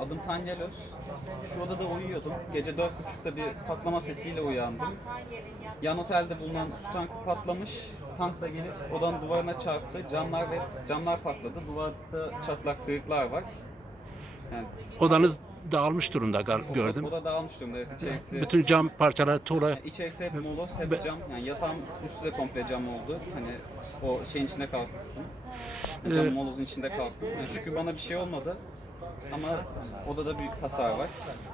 Adım Tanyel Öz. Şu odada uyuyordum. Gece 4.30'da bir patlama sesiyle uyandım. Yan otelde bulunan su tankı patlamış. Tank da gelip odanın duvarına çarptı. Camlar ve camlar patladı. Duvarda çatlak kırıklar var. Yani Odanız dağılmış durumda gar- gördüm. Oda dağılmış durumda. Evet, içerisi, Bütün cam parçaları tuğla. içerisi hep moloz, hep cam. Yani yatağım üstü de komple cam oldu. Hani o şeyin içinde kalktım. Cam Ee, molozun içinde kalktım. Yani şükür bana bir şey olmadı. Ama odada büyük hasar var.